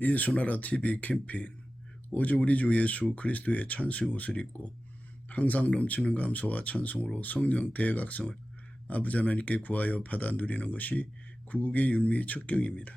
예수나라 TV 캠페인 오직 우리 주 예수 그리스도의 찬송의 옷을 입고 항상 넘치는 감사와 찬송으로 성령 대각성을 아버지 하나님께 구하여 받아 누리는 것이 구국의 율미 척경입니다.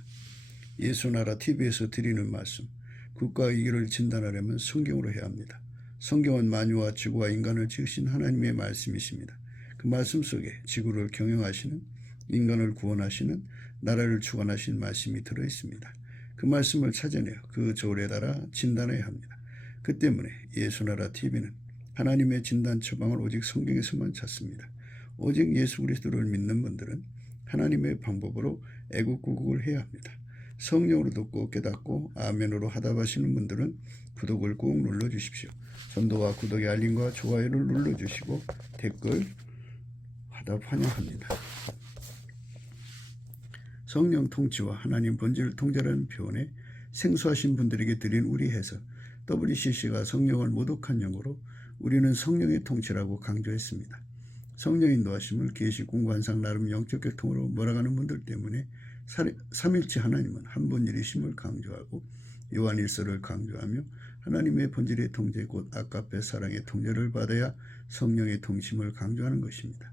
예수나라 TV에서 드리는 말씀, 국가 위기를 진단하려면 성경으로 해야 합니다. 성경은 만유와 지구와 인간을 지으신 하나님의 말씀이십니다. 그 말씀 속에 지구를 경영하시는, 인간을 구원하시는, 나라를 주관하신 말씀이 들어있습니다. 그 말씀을 찾아내어 그 저울에 따라 진단해야 합니다. 그 때문에 예수나라 TV는 하나님의 진단 처방을 오직 성경에서만 찾습니다. 오직 예수 그리스도를 믿는 분들은 하나님의 방법으로 애국구국을 해야 합니다. 성령으로 듣고 깨닫고 아멘으로 하답하시는 분들은 구독을 꾹 눌러주십시오. 전도와 구독의 알림과 좋아요를 눌러주시고 댓글 화답 환영합니다. 성령 통치와 하나님 본질 통제라는 표현에 생소하신 분들에게 드린 우리 해석, WCC가 성령을 모독한 용어로 우리는 성령의 통치라고 강조했습니다. 성령 인도하심을 계시 공관상 나름 영적 교통으로 몰아가는 분들 때문에 삼일체 하나님은 한 분일이심을 강조하고 요한일서를 강조하며 하나님의 본질의 통제 곧 아까페 사랑의 통제를 받아야 성령의 통심을 강조하는 것입니다.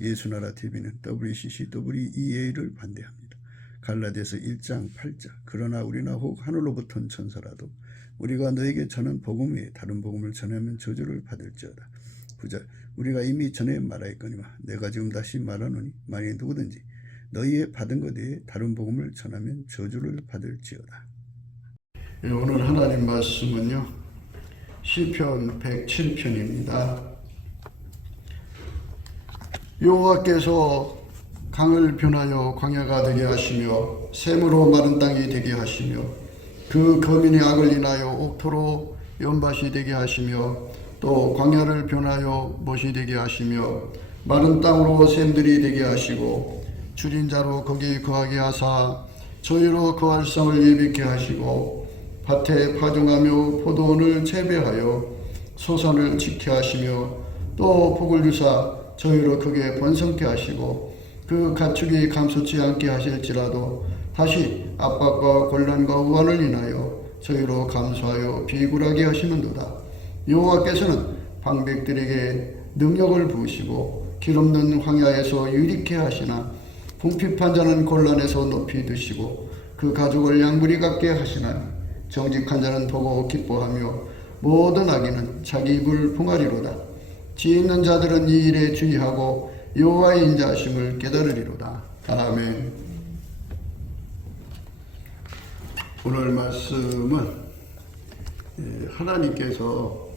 예수나라 TV는 WCC, WEA를 반대합니다. 갈라디아서 1장 8절 그러나 우리나 혹 하늘로부터 온 천사라도 우리가 너에게 전한 복음 외에 다른 복음을 전하면 저주를 받을지어다. 9절 우리가 이미 전에 말하였거니와 내가 지금 다시 말하노니 만일 누구든지 너희의 받은 것 외에 다른 복음을 전하면 저주를 받을지어다. 오늘 하나님 말씀은요, 시편 107편입니다. 여호와께서 강을 변하여 광야가 되게 하시며 샘으로 마른 땅이 되게 하시며 그 거민의 악을 인하여 옥토로 연밭이 되게 하시며 또 광야를 변하여 못이 되게 하시며 마른 땅으로 샘들이 되게 하시고 줄인 자로 거기 거하게 하사 저희로 거할 성을 예비케 하시고 밭에 파종하며 포도원을 재배하여 소산을 지켜 하시며 또 복을 주사 저희로 크게 번성케 하시고 그 가축이 감솟지 않게 하실지라도 다시 압박과 곤란과 우환을 인하여 저희로 감수하여 비굴하게 하시는도다. 여호와께서는 방백들에게 능력을 부으시고 길없는 황야에서 유리케 하시나 궁핍한 자는 곤란에서 높이 드시고 그 가족을 양무리 같게 하시나니 정직한 자는 보고 기뻐하며 모든 악인은 자기 입을 봉하리로다. 지 있는 자들은 이 일에 주의하고 여호와의 인자하심을 깨달으리로다. 아멘. 오늘 말씀은 하나님께서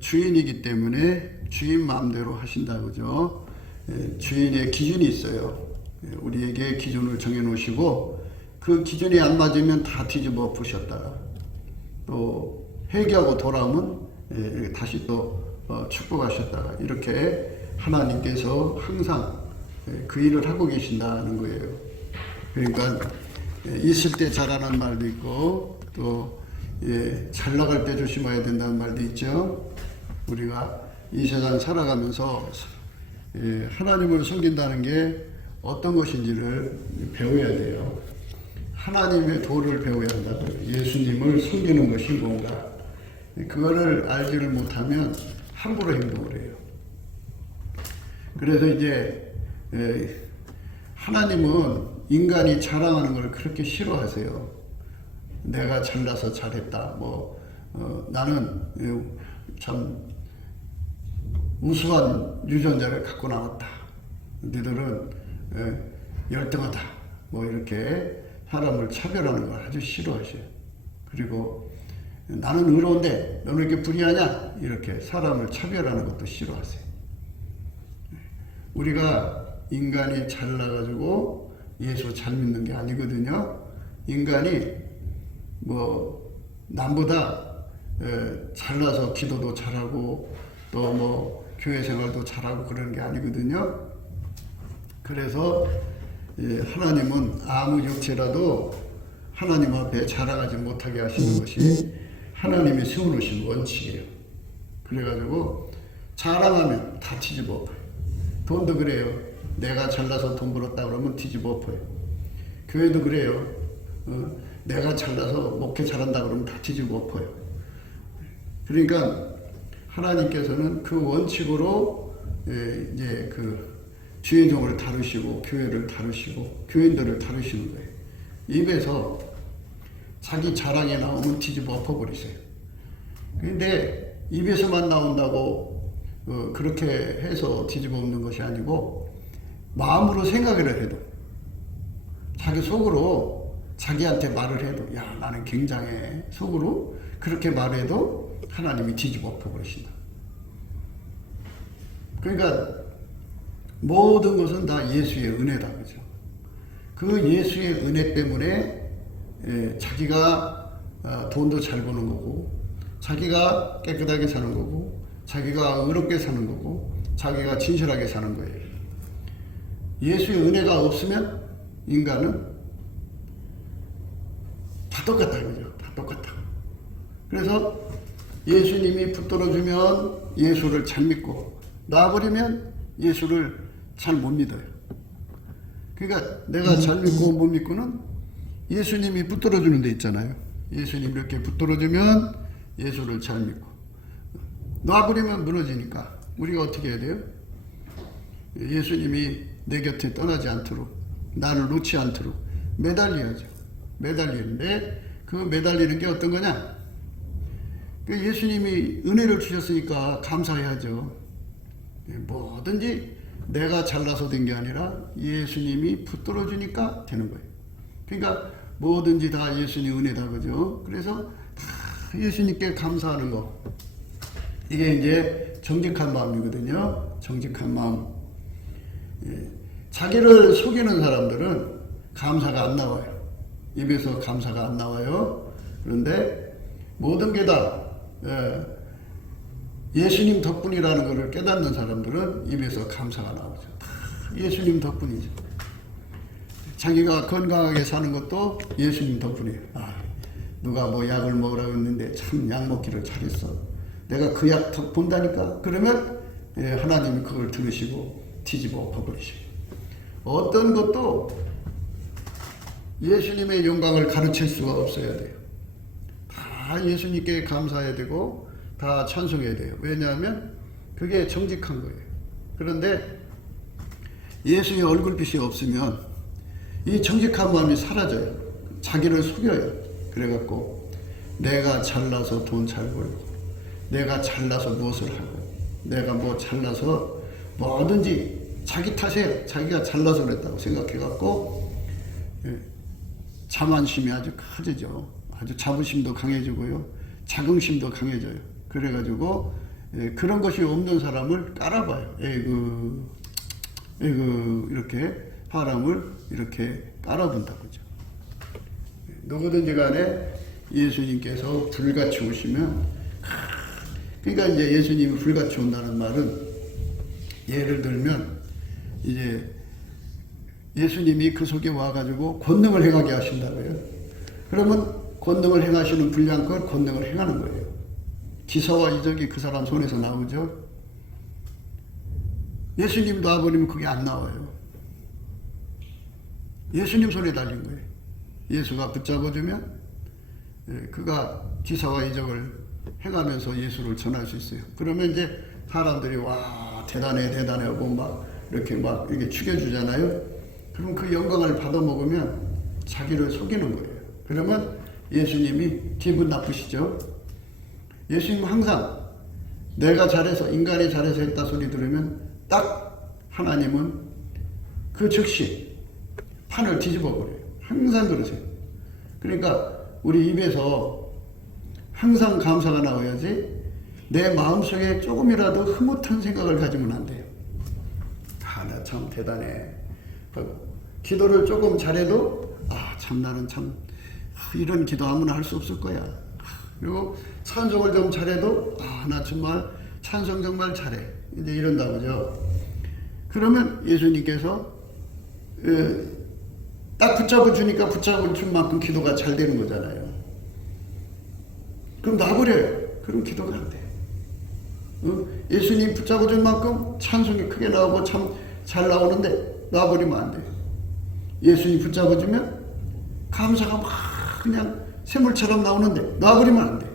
주인이기 때문에 주인 마음대로 하신다 그죠? 주인의 기준이 있어요. 우리에게 기준을 정해 놓으시고 그 기준이 안 맞으면 다 뒤집어 부셨다가 또 회개하고 돌아오면 다시 또 축복하셨다가 이렇게 하나님께서 항상 그 일을 하고 계신다는 거예요. 그러니까 있을 때 잘하는 말도 있고 또 잘 나갈 때 조심해야 된다는 말도 있죠. 우리가 이 세상 살아가면서 하나님을 섬긴다는 게 어떤 것인지를 배워야 돼요. 하나님의 도를 배워야 한다. 예수님을 섬기는 것이 뭔가. 그거를 알지를 못하면 함부로 행동을 해요. 그래서 이제 하나님은 인간이 자랑하는 걸 그렇게 싫어하세요. 내가 잘나서 잘했다. 나는 참 우수한 유전자를 갖고 나왔다. 너희들은 열등하다. 이렇게 사람을 차별하는 걸 아주 싫어하셔요. 그리고 나는 의로운데 너는 이렇게 불의하냐? 이렇게 사람을 차별하는 것도 싫어하세요. 우리가 인간이 잘나가지고 예수 잘 믿는 게 아니거든요. 인간이 남보다 잘나서 기도도 잘하고 또 교회 생활도 잘하고 그러는 게 아니거든요. 그래서 하나님은 아무 육체라도 하나님 앞에 자랑하지 못하게 하시는 것이 하나님이 세워놓으신 원칙이에요. 그래가지고 자랑하면 다 뒤집어 엎어요. 돈도 그래요. 내가 잘나서 돈 벌었다 그러면 뒤집어 엎어요. 교회도 그래요. 내가 잘나서 목회 잘한다 그러면 다 뒤집어 엎어요. 그러니까 하나님께서는 그 원칙으로 이제 그 주인종을 다루시고 교회를 다루시고 교인들을 다루시는 거예요. 입에서 자기 자랑이 나오면 뒤집어 엎어버리세요. 근데 입에서만 나온다고 그렇게 해서 뒤집어 엎는 것이 아니고 마음으로 생각을 해도 자기 속으로 자기한테 말을 해도 야 나는 굉장해 속으로 그렇게 말해도 하나님이 뒤집어 엎어버리신다. 그러니까 모든 것은 다 예수의 은혜다. 그죠? 그 예수의 은혜 때문에 자기가 돈도 잘 버는 거고 자기가 깨끗하게 사는 거고 자기가 의롭게 사는 거고 자기가 진실하게 사는 거예요. 예수의 은혜가 없으면 인간은 다 똑같다. 그죠? 다 똑같다. 그래서 예수님이 붙들어주면 예수를 잘 믿고 놔버리면 예수를 잘 못 믿어요. 그러니까 내가 잘 믿고 못 믿고는 예수님이 붙들어주는 데 있잖아요. 예수님 이렇게 붙들어주면 예수를 잘 믿고 놔버리면 무너지니까 우리가 어떻게 해야 돼요? 예수님이 내 곁에 떠나지 않도록 나를 놓지 않도록 매달려야죠. 매달리는데 그 매달리는 게 어떤 거냐? 예수님이 은혜를 주셨으니까 감사해야죠. 뭐든지 내가 잘나서 된 게 아니라 예수님이 붙들어 주니까 되는 거예요. 그러니까 뭐든지 다 예수님 은혜다. 그죠? 그래서 다 예수님께 감사하는 거. 이게 이제 정직한 마음이거든요. 정직한 마음. 자기를 속이는 사람들은 감사가 안 나와요. 입에서 감사가 안 나와요. 그런데 모든 게 다 예수님 덕분이라는 것을 깨닫는 사람들은 입에서 감사가 나오죠. 다 예수님 덕분이죠. 자기가 건강하게 사는 것도 예수님 덕분이에요. 누가 뭐 약을 먹으라고 했는데 참 약 먹기를 잘했어. 내가 그 약 본다니까. 그러면 하나님이 그걸 들으시고 뒤집어 엎어버리시고. 어떤 것도 예수님의 영광을 가르칠 수가 없어야 돼요. 다 예수님께 감사해야 되고 다 찬송해야 돼요. 왜냐하면 그게 정직한 거예요. 그런데 예수의 얼굴빛이 없으면 이 정직한 마음이 사라져요. 자기를 속여요. 그래갖고 내가 잘나서 돈 잘 벌고 내가 잘나서 무엇을 하고 내가 뭐 잘나서 뭐든지 자기 탓에 자기가 잘나서 그랬다고 생각해갖고 자만심이 아주 커지죠. 아주 자부심도 강해지고요. 자긍심도 강해져요. 그래가지고 그런 것이 없는 사람을 깔아봐요. 에이그 이렇게 사람을 이렇게 깔아본다. 그죠? 누구든지 간에 예수님께서 불같이 오시면 그러니까 이제 예수님이 불같이 온다는 말은 예를 들면 이제 예수님이 그 속에 와가지고 권능을 행하게 하신다고요. 그러면 권능을 행하시는 분량껏 권능을 행하는 거예요. 기사와 이적이 그 사람 손에서 나오죠. 예수님 놔버리면 그게 안 나와요. 예수님 손에 달린 거예요. 예수가 붙잡아주면 그가 기사와 이적을 행하면서 예수를 전할 수 있어요. 그러면 이제 사람들이 와 대단해 하고 막 이렇게 죽여주잖아요. 그럼 그 영광을 받아먹으면 자기를 속이는 거예요. 그러면 예수님이 기분 나쁘시죠. 예수님 항상 내가 잘해서 인간이 잘해서 했다 소리 들으면 딱 하나님은 그 즉시 판을 뒤집어 버려요. 항상 그러세요. 그러니까 우리 입에서 항상 감사가 나와야지 내 마음속에 조금이라도 흐뭇한 생각을 가지면 안 돼요. 나 참 대단해. 기도를 조금 잘해도 참 나는 참 이런 기도 아무나 할 수 없을 거야. 그리고 찬송을 좀 잘해도 나 정말 찬송 정말 잘해. 이제 이런다 그죠. 그러면 예수님께서 딱 붙잡아 주니까 붙잡아 준 만큼 기도가 잘 되는 거잖아요. 그럼 놔버려요. 그럼 기도가 안 돼. 예수님 붙잡아 준 만큼 찬송이 크게 나오고 참 잘 나오는데 놔버리면 안 돼요. 예수님 붙잡아 주면 감사가 막 그냥 샘물처럼 나오는데 놔버리면 안 돼.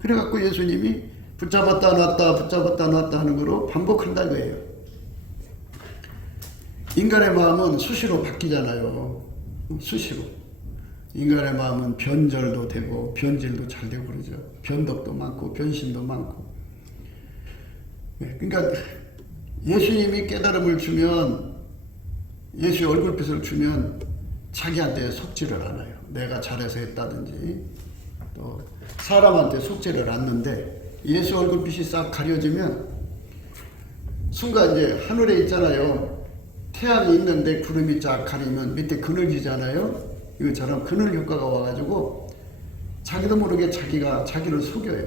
그래갖고 예수님이 붙잡았다 놨다 붙잡았다 놨다 하는 거로 반복한다 거예요. 인간의 마음은 수시로 바뀌잖아요. 수시로. 인간의 마음은 변절도 되고 변질도 잘 되고 그러죠. 변덕도 많고 변심도 많고. 그러니까 예수님이 깨달음을 주면, 예수의 얼굴빛을 주면 자기한테 속지를 않아요. 내가 잘해서 했다든지 또 사람한테 속지를 않는데, 예수 얼굴빛이 싹 가려지면 순간 이제 하늘에 있잖아요. 태양이 있는데 구름이 쫙 가리면 밑에 그늘지잖아요. 이것처럼 그늘 효과가 와가지고 자기도 모르게 자기가 자기를 속여요.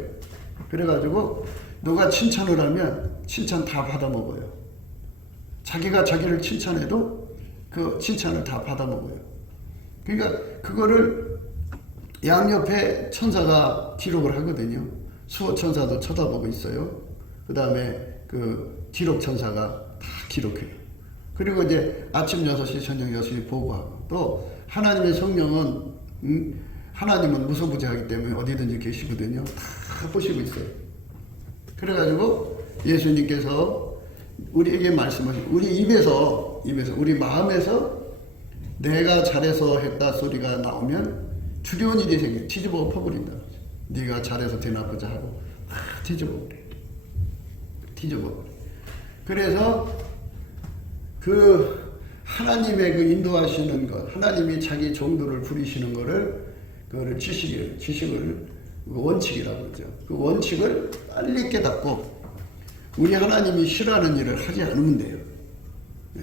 그래가지고 누가 칭찬을 하면 칭찬 다 받아먹어요. 자기가 자기를 칭찬해도 그 칭찬을 다 받아먹어요. 그러니까 그거를 양옆에 천사가 기록을 하거든요. 수호 천사도 쳐다보고 있어요. 그 다음에 그 기록 천사가 다 기록해요. 그리고 이제 아침 6시, 저녁 6시 보고하고, 또 하나님의 성령은 하나님은 무소부재하기 때문에 어디든지 계시거든요. 다 보시고 있어요. 그래가지고 예수님께서 우리에게 말씀하시고, 우리 입에서 우리 마음에서 내가 잘해서 했다 소리가 나오면 두려운 일이 생겨요. 뒤집어 엎어버린다. 네가 잘해서 되나보자 하고 뒤집어버려. 뒤집어버려. 그래서 그 하나님의 그 인도하시는 것, 하나님이 자기 종들을 부리시는 거를, 그거를 지식을 원칙이라고 그러죠. 그 원칙을 빨리 깨닫고 우리 하나님이 싫어하는 일을 하지 않으면 돼요.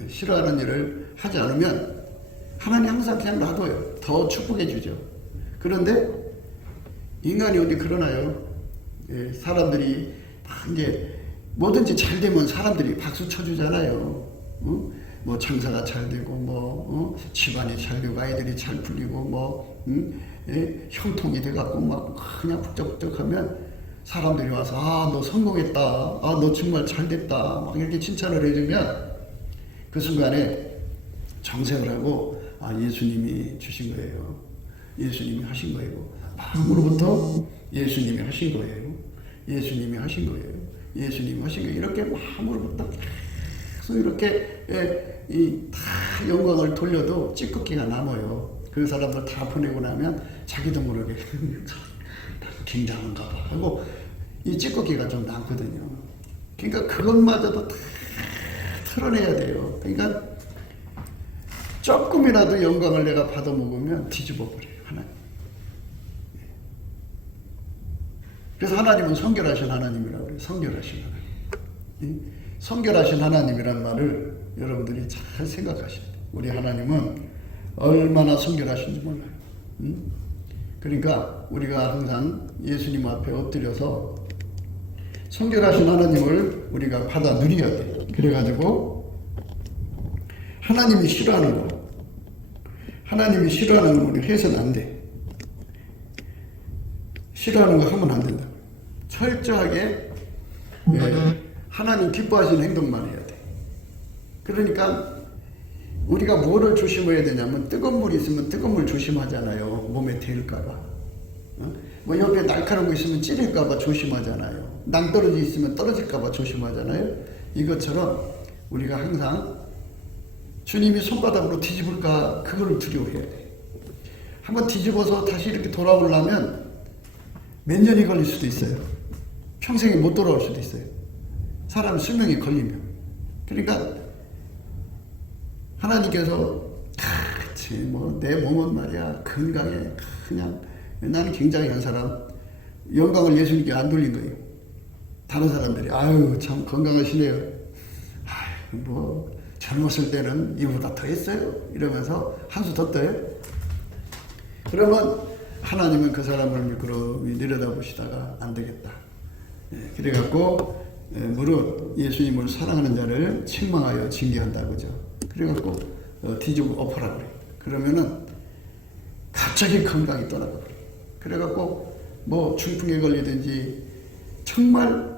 싫어하는 일을 하지 않으면 하나님 항상 그냥 놔둬요. 더 축복해 주죠. 그런데 인간이 어디 그러나요? 사람들이 이제 뭐든지 잘 되면 사람들이 박수 쳐주잖아요. 뭐 장사가 잘 되고 집안이 잘 되고 아이들이 잘 풀리고 형통이 돼갖고 막 그냥 북적북적하면 사람들이 와서 너 성공했다, 너 정말 잘 됐다 막 이렇게 칭찬을 해주면 그 순간에 정색을 하고 예수님이 주신 거예요. 예수님이 하신 거예요. 마음으로부터 예수님이 하신 거예요. 예수님이 하신 거예요. 예수님이 하신 거예요. 이렇게 마음으로부터 계속 이렇게 다 영광을 돌려도 찌꺼기가 남아요. 그 사람들 다 보내고 나면 자기도 모르게 굉장한가 봐 하고 이 찌꺼기가 좀 남거든요. 그러니까 그것마저도 다 털어내야 돼요. 그러니까 조금이라도 영광을 내가 받아먹으면 뒤집어 버려요. 하나님. 그래서 하나님은 성결하신 하나님이라고 그래요. 성결하신 하나님. 성결하신 하나님이란 말을 여러분들이 잘 생각하셔야 돼요. 우리 하나님은 얼마나 성결하신지 몰라요. 그러니까 우리가 항상 예수님 앞에 엎드려서 성결하신 하나님을 우리가 받아 누려야 돼. 그래가지고 하나님이 싫어하는 거, 하나님이 싫어하는 거 우리 해서는 안 돼. 싫어하는 거 하면 안 된다. 철저하게 하나님 기뻐하시는 행동만 해야 돼. 그러니까 우리가 뭐를 조심해야 되냐면, 뜨거운 물이 있으면 뜨거운 물 조심하잖아요. 몸에 댈까봐. 뭐 옆에 날카로운 거 있으면 찌를까봐 조심하잖아요. 낭떠러지 있으면 떨어질까봐 조심하잖아요. 이것처럼 우리가 항상 주님이 손바닥으로 뒤집을까, 그거를 두려워해야 돼. 한번 뒤집어서 다시 이렇게 돌아오려면 몇 년이 걸릴 수도 있어요. 평생에 못 돌아올 수도 있어요. 사람 수명이 걸리면. 그러니까 하나님께서 내 몸은 말이야 건강해, 그냥 나는 굉장히 한 사람, 영광을 예수님께 안 돌린 거예요. 다른 사람들이 아유 참 건강하시네요. 아유 뭐 젊었을 때는 이보다 더 했어요. 이러면서 한 수 더 떠요. 그러면 하나님은 그 사람을 미끄러미 내려다보시다가 안 되겠다. 그래갖고 무릇 예수님을 사랑하는 자를 책망하여 징계한다, 그죠? 그래갖고 뒤집어 엎어라 그래. 그러면은 갑자기 건강이 떠나가 버려. 그래갖고 뭐 중풍에 걸리든지 정말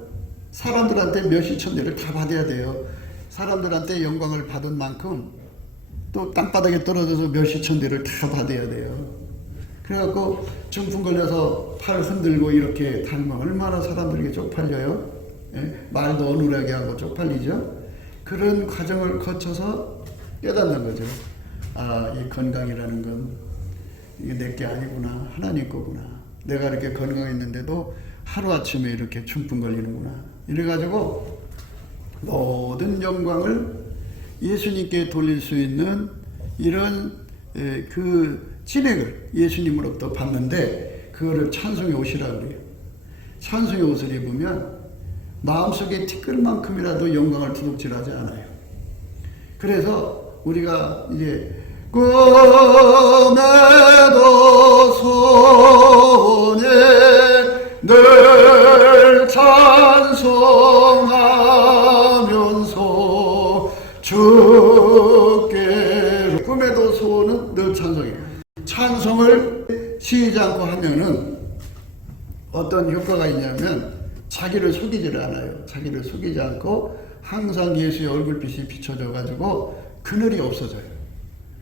사람들한테 멸시천대를 다 받아야 돼요. 사람들한테 영광을 받은 만큼 또 땅바닥에 떨어져서 멸시천대를 다 받아야 돼요. 그래갖고 중풍 걸려서 팔 흔들고 이렇게 다니면 얼마나 사람들에게 쪽팔려요. 예? 말도 어눌하게 하고 쪽팔리죠. 그런 과정을 거쳐서 깨닫는 거죠. 아, 이 건강이라는 건 이게 내게 아니구나. 하나님 거구나. 내가 이렇게 건강했는데도 하루아침에 이렇게 중풍 걸리는구나. 이래가지고 모든 영광을 예수님께 돌릴 수 있는 이런 그 진액을 예수님으로부터 받는데 그거를 찬송의 옷이라고 그래요. 찬송의 옷을 입으면 마음속에 티끌만큼이라도 영광을 두둑질하지 않아요. 그래서 우리가 이제 꿈에도 손에 늘 찬송하면서 주께 꿈에도 소원은 늘 찬송이에요. 찬송을 쉬지 않고 하면은 어떤 효과가 있냐면 자기를 속이지를 않아요. 자기를 속이지 않고 항상 예수의 얼굴빛이 비춰져 가지고 그늘이 없어져요.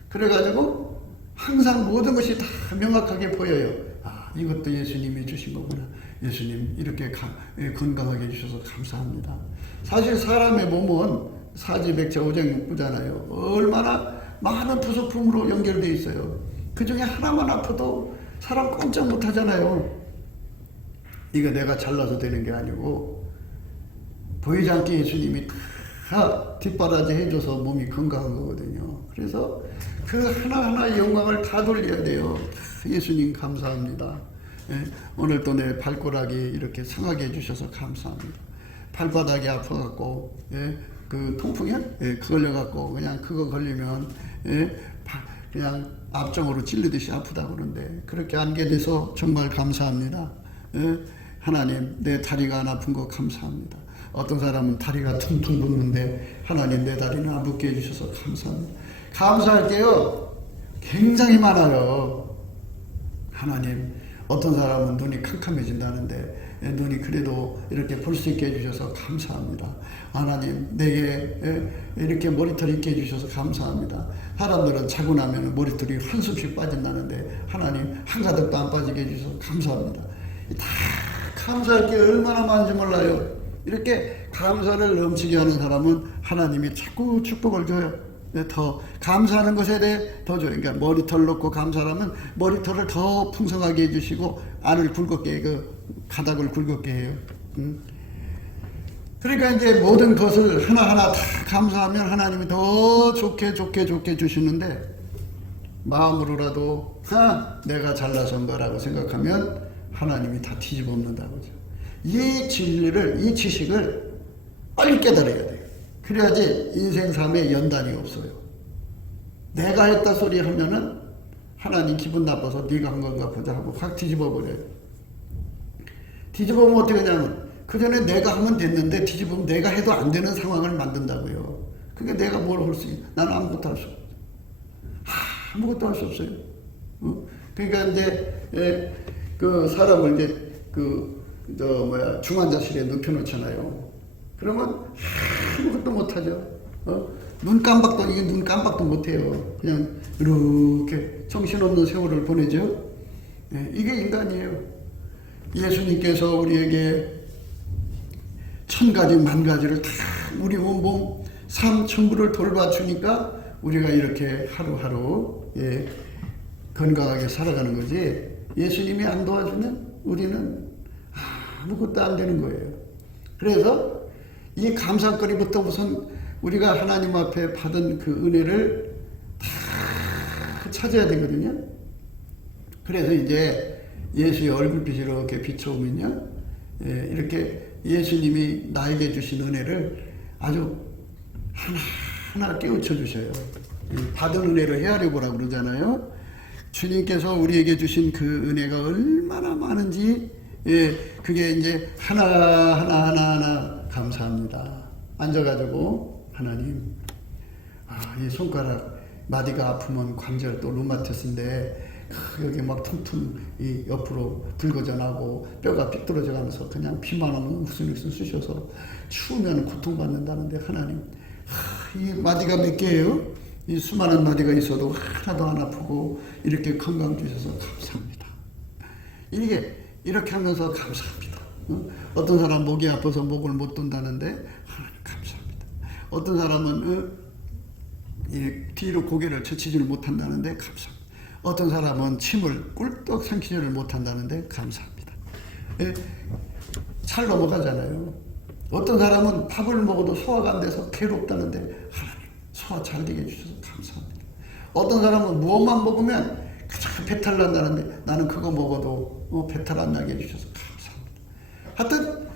그래가지고 항상 모든 것이 다 명확하게 보여요. 아, 이것도 예수님이 주신 거구나. 예수님 이렇게 건강하게 해주셔서 감사합니다. 사실 사람의 몸은 사지백체 오장육부잖아요. 얼마나 많은 부속품으로 연결되어 있어요. 그 중에 하나만 아파도 사람 꼼짝 못 하잖아요. 이거 내가 잘나서 되는 게 아니고 보이지 않게 예수님이 다 뒷바라지 해줘서 몸이 건강한 거거든요. 그래서 그 하나하나의 영광을 다 돌려야 돼요. 예수님 감사합니다. 예, 오늘 또 내 발가락이 이렇게 상하게 해주셔서 감사합니다. 발바닥이 아파갖고 그 통풍에 걸려갖고 그냥 그거 걸리면 그냥 압정으로 찔리듯이 아프다고 그러는데 그렇게 안게 돼서 정말 감사합니다. 하나님 내 다리가 안 아픈 거 감사합니다. 어떤 사람은 다리가 퉁퉁 붓는데 하나님 내 다리는 안 붓게 해주셔서 감사합니다. 감사할 게요 굉장히 많아요. 하나님 어떤 사람은 눈이 캄캄해진다는데 눈이 그래도 이렇게 볼 수 있게 해주셔서 감사합니다. 하나님 내게 이렇게 머리털이 있게 해주셔서 감사합니다. 사람들은 자고 나면 머리털이 한숨씩 빠진다는데 하나님 한 가닥도 안 빠지게 해주셔서 감사합니다. 다 감사할 게 얼마나 많은지 몰라요. 이렇게 감사를 넘치게 하는 사람은 하나님이 자꾸 축복을 줘요. 더 감사하는 것에 대해 더 줘요. 그러니까 머리털 놓고 감사하면 머리털을 더 풍성하게 해주시고 알을 굵게 그 가닥을 굵게 해요. 그러니까 이제 모든 것을 하나하나 다 감사하면 하나님이 더 좋게 주시는데 마음으로라도 내가 잘나선 거라고 생각하면 하나님이 다 뒤집어 엎는다고죠. 이 진리를 이 지식을 빨리 깨달아야 돼요. 그래야지 인생 삶에 연단이 없어요. 내가 했다 소리 하면은 하나님 기분 나빠서 네가 한 건가 보자 하고 확 뒤집어 버려요. 뒤집으면 어떻게 하냐면 그 전에 내가 하면 됐는데 뒤집으면 내가 해도 안 되는 상황을 만든다고요. 그게 내가 뭘 할 수 있어? 나는 아무것도 할 수 없어요. 아무것도 할 수 없어요. 그러니까 이제 그 사람을 이제 중환자실에 눕혀놓잖아요. 그러면 아무것도 못하죠. 눈 깜박도 못해요. 그냥 이렇게 정신없는 세월을 보내죠. 이게 인간이에요. 예수님께서 우리에게 1000가지 만가지를 다 우리 몸 삶 전부를 돌봐주니까 우리가 이렇게 하루하루 건강하게 살아가는 거지. 예수님이 안 도와주면 우리는 아무것도 안 되는 거예요. 그래서 이 감사거리부터 우선 우리가 하나님 앞에 받은 그 은혜를 다 찾아야 되거든요. 그래서 이제 예수의 얼굴빛이 이렇게 비춰오면요, 이렇게 예수님이 나에게 주신 은혜를 아주 하나하나 깨우쳐 주셔요. 받은 은혜를 헤아려보라고 그러잖아요. 주님께서 우리에게 주신 그 은혜가 얼마나 많은지 그게 이제 하나하나 감사합니다. 앉아가지고 하나님 이 손가락 마디가 아프면 관절 또 루마티스인데 여기 막 퉁퉁 이 옆으로 붉어져 나고 뼈가 삐뚤어져 가면서 그냥 피만 오면 무슨 쑤셔서 추우면 고통받는다는데 하나님 이 마디가 몇 개예요? 이 수많은 마디가 있어도 하나도 안 아프고 이렇게 건강 주셔서 감사합니다. 이렇게 하면서 감사합니다. 어떤 사람 목이 아파서 목을 못 둔다는데 하나님 감사합니다. 어떤 사람은 뒤로 고개를 젖히지를 못한다는데 감사합니다. 어떤 사람은 침을 꿀떡 삼키지를 못한다는데 감사합니다. 잘 넘어가잖아요. 어떤 사람은 밥을 먹어도 소화가 안 돼서 괴롭다는데 하나님 소화 잘 되게 해주셔서 감사합니다. 어떤 사람은 무엇만 먹으면 가장 배탈 난다는데 나는 그거 먹어도 배탈 안 나게 해주셔서 감사합니다. 하여튼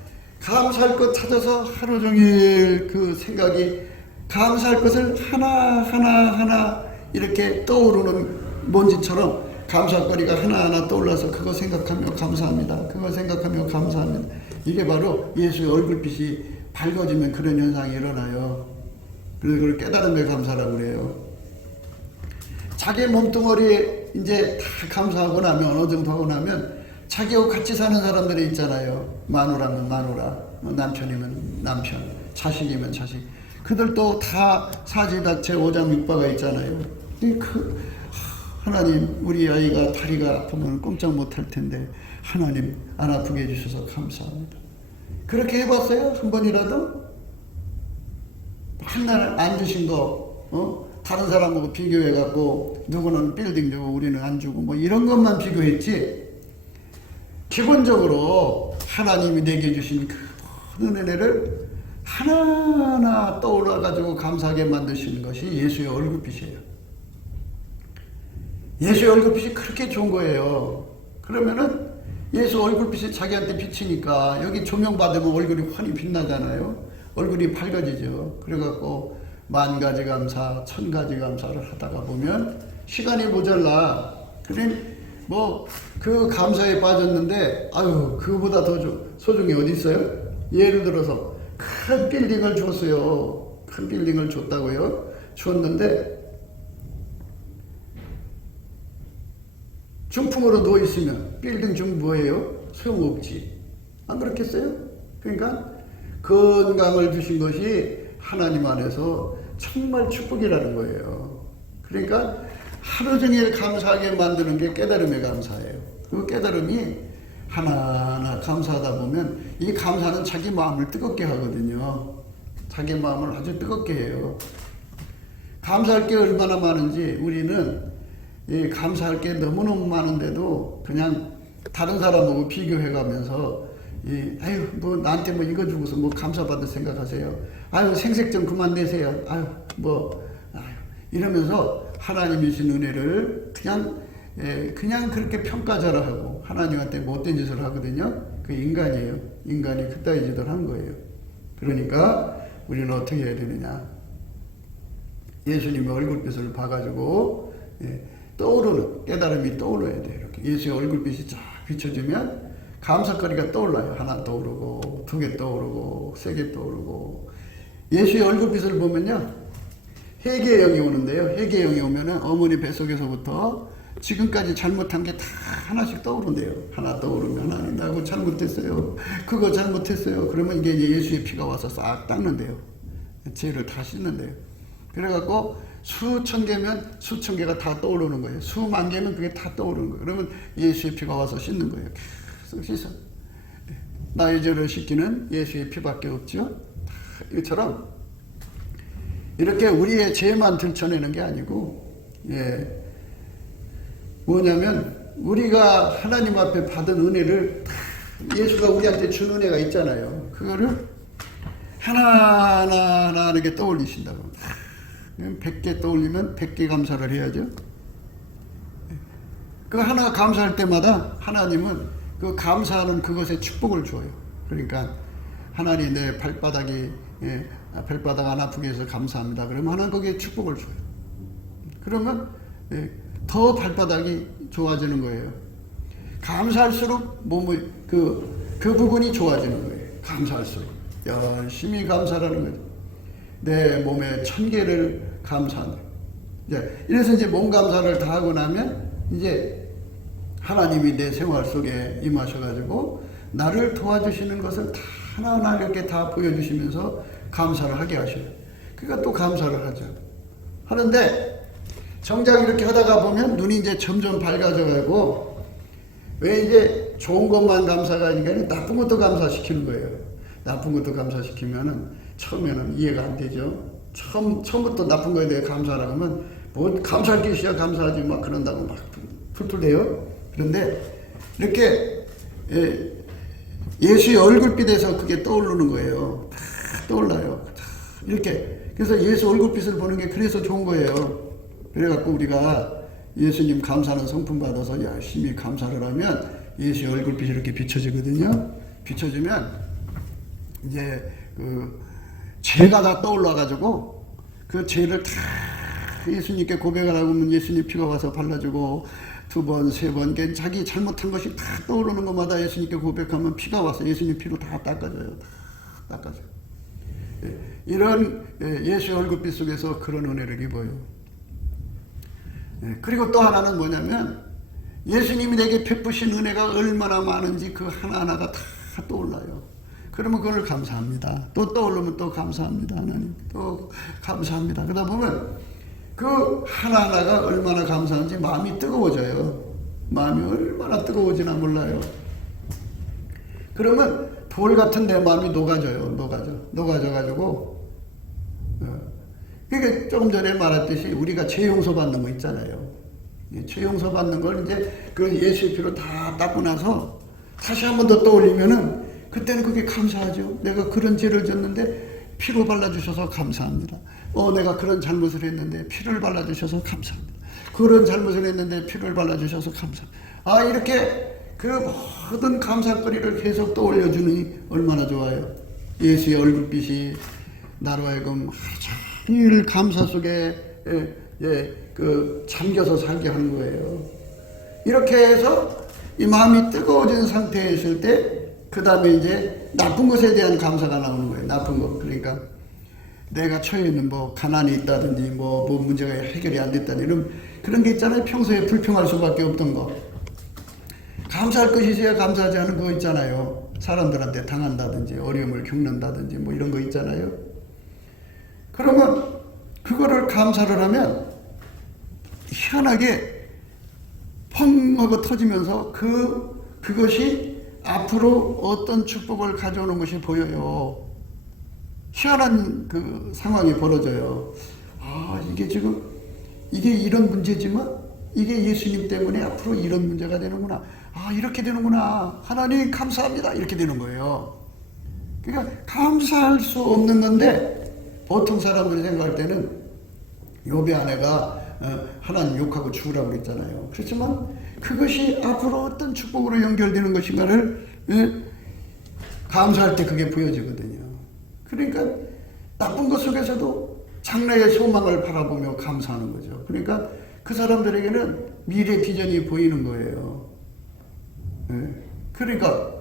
감사할 것 찾아서 하루 종일 그 생각이 감사할 것을 하나하나 이렇게 떠오르는 먼지처럼 감사거리가 하나하나 떠올라서 그거 생각하며 감사합니다. 그거 생각하며 감사합니다. 이게 바로 예수의 얼굴빛이 밝아지면 그런 현상이 일어나요. 그래서 그걸 깨달음에 감사라고 그래요. 자기 몸뚱어리에 이제 다 감사하고 나면 어느 정도 하고 나면 자기하고 같이 사는 사람들이 있잖아요. 마누라면 마누라, 남편이면 남편, 자식이면 자식. 그들도 다 사지닥체 오장육바가 있잖아요. 하나님 우리 아이가 다리가 아프면 꼼짝 못할 텐데 하나님 안 아프게 해주셔서 감사합니다. 그렇게 해봤어요? 한 번이라도? 한날 안 주신 거 다른 사람하고 비교해갖고 누구는 빌딩 주고 우리는 안 주고 뭐 이런 것만 비교했지 기본적으로 하나님이 내게 주신 그 모든 은혜를 하나하나 떠올라가지고 감사하게 만드시는 것이 예수의 얼굴빛이에요. 예수의 얼굴빛이 그렇게 좋은 거예요. 그러면은 예수 얼굴빛이 자기한테 비치니까 여기 조명 받으면 얼굴이 환히 빛나잖아요. 얼굴이 밝아지죠. 그래갖고 만 가지 감사, 천 가지 감사를 하다가 보면 시간이 모자라. 그래 뭐 그 감사에 빠졌는데 아유 그거보다 더 소중히 어디 있어요? 예를 들어서 큰 빌딩을 줬어요. 큰 빌딩을 줬다고요. 줬는데 중풍으로 누워있으면 빌딩 중 뭐예요? 소용없지. 안 그렇겠어요? 그러니까 건강을 주신 것이 하나님 안에서 정말 축복이라는 거예요. 그러니까 하루 종일 감사하게 만드는 게 깨달음의 감사예요. 그 깨달음이 하나하나 감사하다 보면 이 감사는 자기 마음을 뜨겁게 하거든요. 자기 마음을 아주 뜨겁게 해요. 감사할 게 얼마나 많은지 우리는 감사할 게 너무너무 많은데도 그냥 다른 사람하고 비교해가면서 아유 뭐 나한테 뭐 이거 주고서 뭐 감사받을 생각하세요. 아유 생색 좀 그만 내세요. 아유 이러면서 하나님이 주신 은혜를 그냥 그렇게 평가절하하고 하나님한테 못된 짓을 하거든요. 그 인간이에요. 인간이 그따위 짓을 한 거예요. 그러니까 우리는 어떻게 해야 되느냐. 예수님의 얼굴빛을 봐가지고 떠오르는 깨달음이 떠올라야 돼요. 이렇게 예수의 얼굴빛이 쫙 비춰지면 감사거리가 떠올라요. 하나 떠오르고 두 개 떠오르고 세 개 떠오르고 예수의 얼굴빛을 보면요 회개의 영이 오는데요. 회개의 영이 오면은 어머니 뱃속에서부터 지금까지 잘못한 게 다 하나씩 떠오른대요. 하나 떠오르면 하나님 나 그거 잘못했어요. 그거 잘못했어요. 그러면 이게 이제 예수의 피가 와서 싹 닦는데요. 죄를 다 씻는데요. 그래갖고 수천 개면 수천 개가 다 떠오르는 거예요. 수만 개면 그게 다 떠오르는 거예요. 그러면 예수의 피가 와서 씻는 거예요. 계속 씻어. 나의 죄를 씻기는 예수의 피밖에 없죠. 이처럼 이렇게 우리의 죄만 들춰내는 게 아니고 뭐냐면 우리가 하나님 앞에 받은 은혜를 예수가 우리한테 준 은혜가 있잖아요. 그거를 하나하나 이렇게 떠올리신다고. 100개 떠올리면 100개 감사를 해야죠. 그 하나 감사할 때마다 하나님은 그 감사하는 그것에 축복을 줘요. 그러니까 하나님 내 발바닥 안 아프게 해서 감사합니다. 그러면 하나님 거기에 축복을 줘요. 그러면 더 발바닥이 좋아지는 거예요. 감사할수록 몸의 그 부분이 좋아지는 거예요. 감사할수록 열심히 감사하는 거죠. 내 몸에 1000개를 감사하는. 이래서 이제 몸 감사를 다 하고 나면 이제 하나님이 내 생활 속에 임하셔가지고 나를 도와주시는 것을 다 하나하나 이렇게 다 보여주시면서 감사를 하게 하셔요. 그러니까 또 감사를 하죠. 하는데 정작 이렇게 하다가 보면 눈이 이제 점점 밝아져가고 왜 이제 좋은 것만 감사가 아니라 나쁜 것도 감사시키는 거예요. 나쁜 것도 감사시키면은 처음에는 이해가 안 되죠. 처음부터 나쁜 거에 대해 감사하라고 하면 뭐 감사할 게 있어야 감사하지 막 그런다고 막 툴툴대요. 그런데 이렇게 예수의 얼굴빛에서 그게 떠오르는 거예요. 다 떠올라요. 다 이렇게. 그래서 예수 얼굴빛을 보는 게 그래서 좋은 거예요. 그래갖고 우리가 예수님 감사하는 성품 받아서 열심히 감사를 하면 예수의 얼굴빛이 이렇게 비춰지거든요. 비춰지면 이제 그 죄가 다 떠올라가지고 그 죄를 다 예수님께 고백을 하고 하면 예수님 피가 와서 발라주고 두 번, 세 번, 자기 잘못한 것이 다 떠오르는 것마다 예수님께 고백하면 피가 와서 예수님 피로 다 닦아져요. 다 닦아져요. 이런 예수의 얼굴빛 속에서 그런 은혜를 입어요. 그리고 또 하나는 뭐냐면 예수님이 내게 베푸신 은혜가 얼마나 많은지 그 하나하나가 다 떠올라요. 그러면 그걸 감사합니다. 또 떠오르면 또 감사합니다. 하나님 또 감사합니다. 그러다 보면 그 하나하나가 얼마나 감사한지 마음이 뜨거워져요. 마음이 얼마나 뜨거워지나 몰라요. 그러면 돌 같은 내 마음이 녹아져요. 녹아져가지고 그게 조금 전에 말했듯이 우리가 죄 용서 받는 거 있잖아요. 죄 용서 받는 걸 이제 그 예수의 피로 다 닦고 나서 다시 한 번 더 떠올리면은 그때는 그게 감사하죠. 내가 그런 죄를 졌는데 피로 발라주셔서 감사합니다. 내가 그런 잘못을 했는데 피를 발라주셔서 감사합니다. 그런 잘못을 했는데 피를 발라주셔서 감사합니다. 이렇게 그 모든 감사거리를 계속 떠올려주니 얼마나 좋아요. 예수의 얼굴빛이 나로 하여금 하루 종일 감사 속에 잠겨서 살게 하는 거예요. 이렇게 해서 이 마음이 뜨거워진 상태에 있을 때 그 다음에 이제 나쁜 것에 대한 감사가 나오는 거예요. 나쁜 것. 그러니까 내가 처해 있는 뭐 가난이 있다든지 뭐 문제가 해결이 안 됐다든지 이런 그런 게 있잖아요. 평소에 불평할 수밖에 없던 거. 감사할 것이 있어야 감사하지 않은 거 있잖아요. 사람들한테 당한다든지 어려움을 겪는다든지 뭐 이런 거 있잖아요. 그러면 그거를 감사를 하면 희한하게 펑 하고 터지면서 그것이 앞으로 어떤 축복을 가져오는 것이 보여요. 희한한 그 상황이 벌어져요. 이게 이런 문제지만 이게 예수님 때문에 앞으로 이런 문제가 되는구나. 이렇게 되는구나. 하나님 감사합니다. 이렇게 되는 거예요. 그러니까 감사할 수 없는 건데 보통 사람들이 생각할 때는 욥의 아내가 하나님 욕하고 죽으라고 그랬잖아요. 그렇지만 그것이 앞으로 어떤 축복으로 연결되는 것인가를 감사할 때 그게 보여지거든요. 그러니까 나쁜 것 속에서도 장래의 소망을 바라보며 감사하는 거죠. 그러니까 그 사람들에게는 미래 비전이 보이는 거예요. 그러니까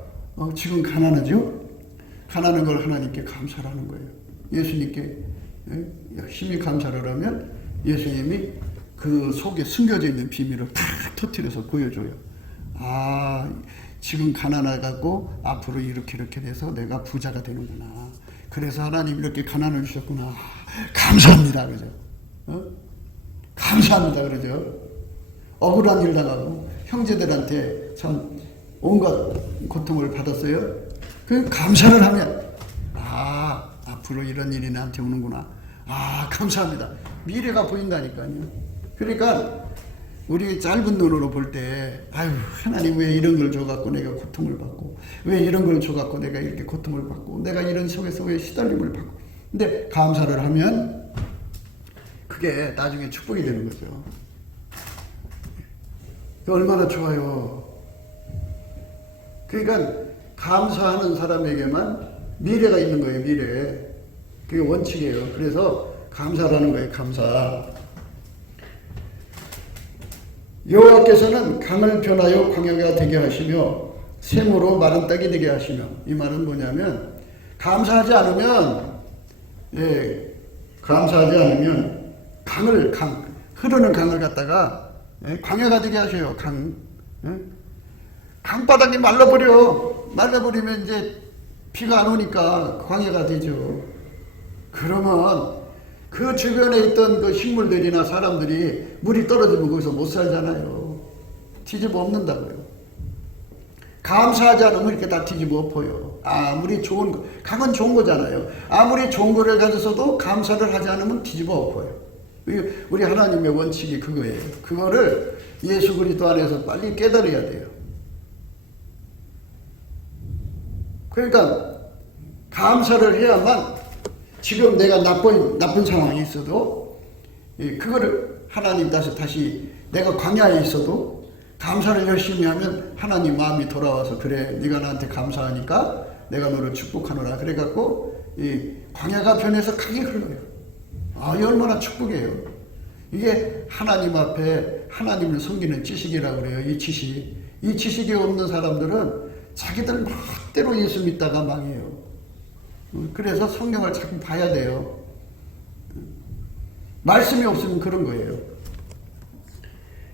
지금 가난하죠? 가난한 걸 하나님께 감사를 하는 거예요. 예수님께 열심히 감사를 하면 예수님이 그 속에 숨겨져 있는 비밀을 다 터뜨려서 보여줘요. 지금 가난해갖고 앞으로 이렇게 돼서 내가 부자가 되는구나. 그래서 하나님 이렇게 가난을 주셨구나. 감사합니다. 그죠? 감사합니다. 그러죠? 억울한 일 당하고 형제들한테 참 온갖 고통을 받았어요. 그 감사를 하면 앞으로 이런 일이 나한테 오는구나. 감사합니다. 미래가 보인다니까요. 그러니까 우리 짧은 눈으로 볼 때 하나님 왜 이런 걸 줘갖고 내가 고통을 받고 왜 이런 걸 줘갖고 내가 이렇게 고통을 받고 내가 이런 속에서 왜 시달림을 받고 근데 감사를 하면 그게 나중에 축복이 되는 거죠. 얼마나 좋아요. 그러니까 감사하는 사람에게만 미래가 있는 거예요. 미래. 그게 원칙이에요. 그래서 감사라는 거예요. 감사. 여호와께서는 강을 변하여 광야가 되게 하시며 샘으로 마른 땅이 되게 하시며 이 말은 뭐냐면 감사하지 않으면 흐르는 강을 갖다가 광야가 되게 하셔요. 강바닥이 말라버리면 이제 비가 안 오니까 광야가 되죠. 그러면 그 주변에 있던 그 식물들이나 사람들이 물이 떨어지면 거기서 못 살잖아요. 뒤집어 엎는다고요. 감사하지 않으면 이렇게 다 뒤집어 엎어요. 아무리 좋은 거, 강은 좋은 거잖아요. 아무리 좋은 거를 가졌어도 감사를 하지 않으면 뒤집어 엎어요. 우리 하나님의 원칙이 그거예요. 그거를 예수 그리스도 안에서 빨리 깨달아야 돼요. 그러니까 감사를 해야만 지금 내가 나쁜 상황이 있어도 그거를 하나님 다시 내가 광야에 있어도 감사를 열심히 하면 하나님 마음이 돌아와서 그래 네가 나한테 감사하니까 내가 너를 축복하노라 그래갖고 이 광야가 변해서 강이 흘러요. 이 얼마나 축복이에요. 이게 하나님 앞에 하나님을 섬기는 지식이라고 그래요. 이 지식이 없는 사람들은 자기들 멋대로 예수 믿다가 망해요. 그래서 성경을 자꾸 봐야 돼요. 말씀이 없으면 그런 거예요.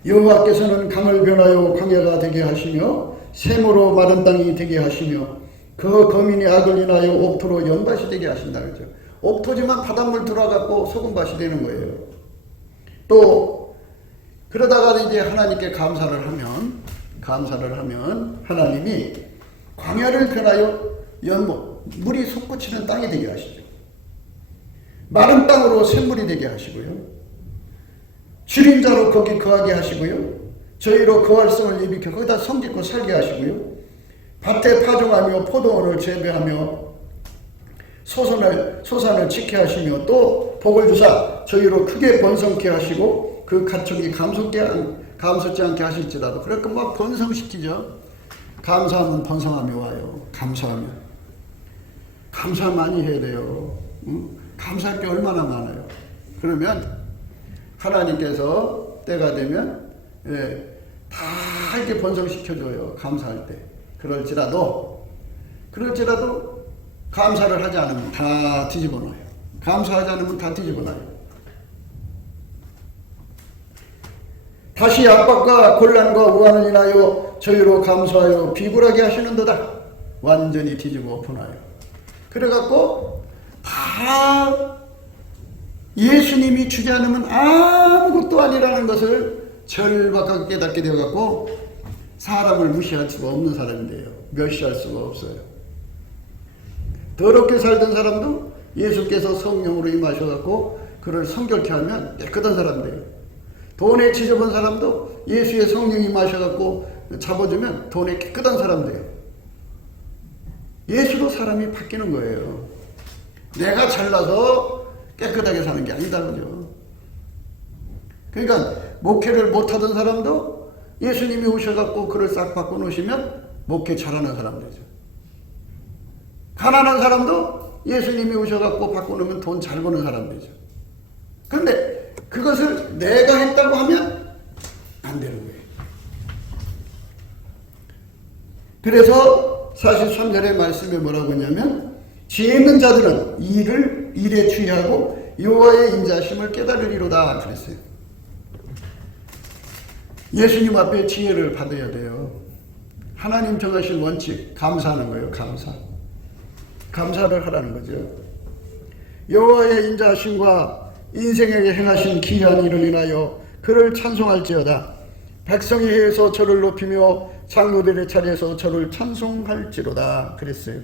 여호와께서는 강을 변하여 광야가 되게 하시며 샘으로 마른 땅이 되게 하시며 그 거민이 악을 인하여 옥토로 연밭이 되게 하신다 그러죠. 옥토지만 바닷물 들어가고 소금밭이 되는 거예요. 또 그러다가 이제 하나님께 감사를 하면 하나님이 광야를 변하여 물이 솟구치는 땅이 되게 하시죠. 마른 땅으로 샘물이 되게 하시고요. 주린 자로 거기 거하게 하시고요. 저희로 거할 성을 일으켜 거기다 성짓고 살게 하시고요. 밭에 파종하며 포도원을 재배하며 소산을 지켜 하시며 또 복을 주사 저희로 크게 번성케 하시고 그 가축이 감솟지 않게 하실지라도 그러니까 막 번성시키죠. 감사하면 번성하며 와요. 감사 많이 해야 돼요. 감사할 게 얼마나 많아요. 그러면 하나님께서 때가 되면 다 이렇게 번성시켜줘요. 감사할 때. 그럴지라도 감사를 하지 않으면 다 뒤집어 놔요. 감사하지 않으면 다 뒤집어 놔요. 다시 압박과 곤란과 우환을 인하여 저희로 감사하여 비굴하게 하시는도다. 완전히 뒤집어 엎어놔요. 그래갖고 다 예수님이 주지 않으면 아무것도 아니라는 것을 절박하게 깨닫게 되어갖고 사람을 무시할 수가 없는 사람인데요. 멸시할 수가 없어요. 더럽게 살던 사람도 예수께서 성령으로 임하셔갖고 그를 성결케 하면 깨끗한 사람 돼요. 돈에 지저분 사람도 예수의 성령이 임하셔갖고 잡아주면 돈에 깨끗한 사람 돼요. 예수로 사람이 바뀌는 거예요. 내가 잘나서 깨끗하게 사는 게 아니다 그죠. 그러니까 목회를 못하던 사람도 예수님이 오셔갖고 그를 싹 바꿔놓으시면 목회 잘하는 사람 되죠. 가난한 사람도 예수님이 오셔갖고 바꿔놓으면 돈 잘 버는 사람 되죠. 그런데 그것을 내가 했다고 하면 안 되는 거예요. 그래서 43절의 말씀에 뭐라고 했냐면 지혜 있는 자들은 일에 주의하고 여호와의 인자심을 깨달으리로다 그랬어요. 예수님 앞에 지혜를 받아야 돼요. 하나님 정하신 원칙 감사하는 거예요. 감사를 하라는 거죠. 여호와의 인자심과 인생에게 행하신 기이한 일을 인하여 그를 찬송할지어다. 백성이 해에서 저를 높이며 장로들의 자리에서 저를 찬송할지로다 그랬어요.